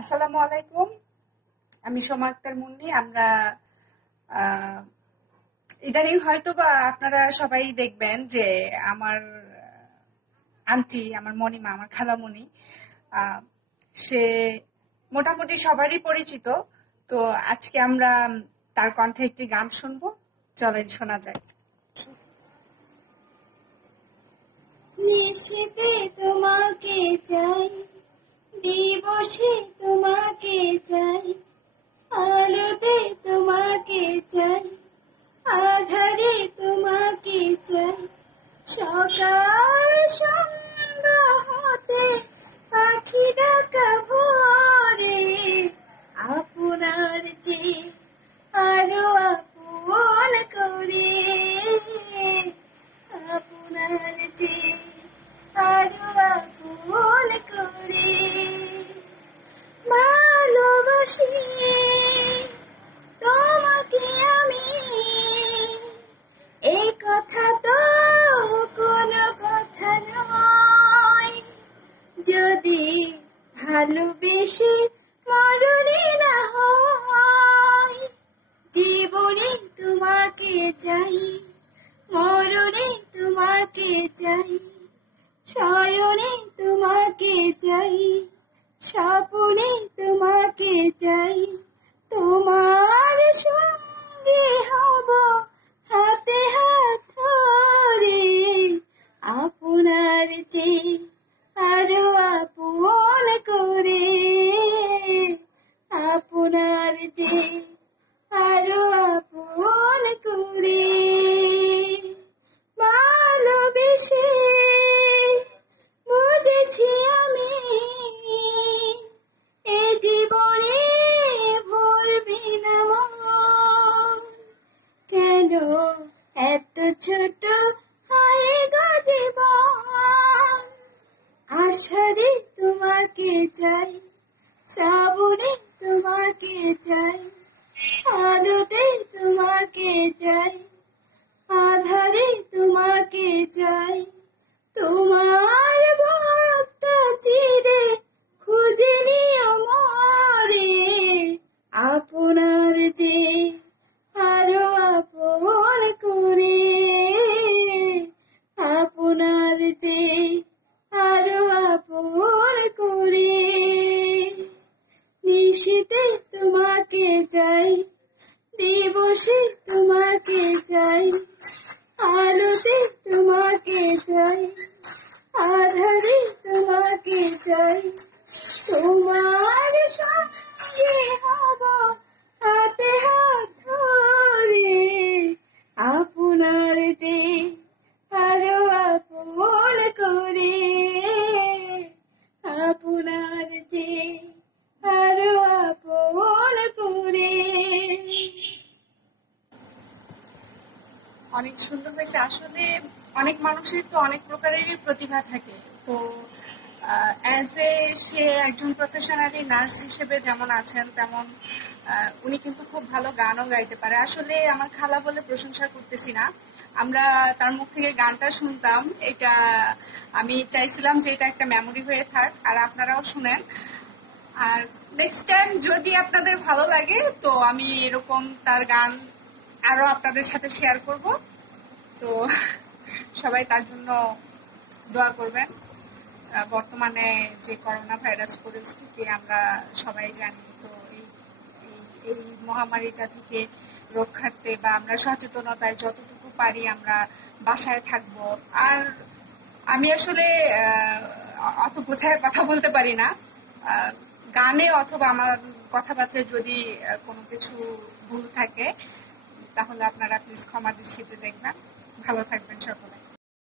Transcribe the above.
আসসালামু আলাইকুম। আমি সোমা আক্তার মুন্নি। আমরা আহ, ইদানিং হয়তো বা আপনারা সবাই দেখবেন যে আমার আন্টি, আমার মণিমা, আমার খালামণি, আহ, সে মোটামুটি সবারই পরিচিত। তো আজকে আমরা তার কণ্ঠে একটি গান শুনবো। চলেন শোনা যায়। নিশীথে তোমাকে চাই, দিবসে তোমাকে চাই, আলোতে তোমাকে চাই, আধারে তোমাকে চাই। সকাল সন্ধ্যা হতে পাখি ডাকা ভোরে, আপনার যে আরো আপন করে, আপনার যে আরো আপন করে ভালোবাসি তোমাকে আমি। এই কথা তো কোনো কথা নয়, যদি ভালোবেসে মরণে না হয়। জীবনে তোমাকে চাই, মরণে তোমাকে চাই, শয়নে তোমাকে চাই, স্বপ্নে তোমাকে চাই। তোমার সঙ্গে হব হাতে হাত ধরে, আপনার যে আরো আপন করে, আপনার যে আরো আপন করে ভালোবেসে বুঝেছি আমি, এ জীবনে ভুলবি না মন। কেন এত ছোট হয়ে গো জীবন? আষাঢ়ে তোমাকে চাই, শ্রাবণে তোমাকে চাই, আলোতে তোমাকে চাই, আধারে তোমাকে চাই। তোমার বুকটা চিরে খুঁজে নিও মরে, আপনার যে আরো আপন করে, আপনার যে আরো আপন করে। নিশীথে তোমাকে চাই, দিবসে তোমাকে চাই, আলোতে তোমাকে চাই, আধারে তোমাকে চাই। তোমার সঙ্গে হব হাতে হাত ধরে, আপনার যে আরো আপন করে, আপনার যে আরো আপন করে। অনেক সুন্দর হয়েছে। আসলে অনেক মানুষের তো অনেক প্রকারেরই প্রতিভা থাকে। তো অ্যাজ এ সে একজন প্রফেশনালি নার্স হিসেবে যেমন আছেন, তেমন উনি কিন্তু খুব ভালো গানও গাইতে পারে। আসলে আমার খালা বলে প্রশংসা করতেছি না, আমরা তার মুখ থেকে গানটা শুনতাম। এটা আমি চাইছিলাম যে এটা একটা মেমোরি হয়ে থাক, আর আপনারাও শুনেন। আর নেক্সট টাইম যদি আপনাদের ভালো লাগে তো আমি এরকম তার গান আরো আপনাদের সাথে শেয়ার করব। তো সবাই তার জন্য দোয়া করবেন। বর্তমানে যে করোনা ভাইরাস পরিস্থিতি আমরা সবাই জানি, তো এই এই মহামারীটা থেকে রক্ষার্থে বা আমরা সচেতনতায় যতটুকু পারি আমরা বাসায় থাকব। আর আমি আসলে অত গোছায় কথা বলতে পারি না। গানে অথবা আমার কথাবার্তায় যদি কোনো কিছু ভুল থাকে তাহলে আপনারা প্লিজ ক্ষমা দৃষ্টিতে দেখবেন। ভালো থাকবেন সকলে।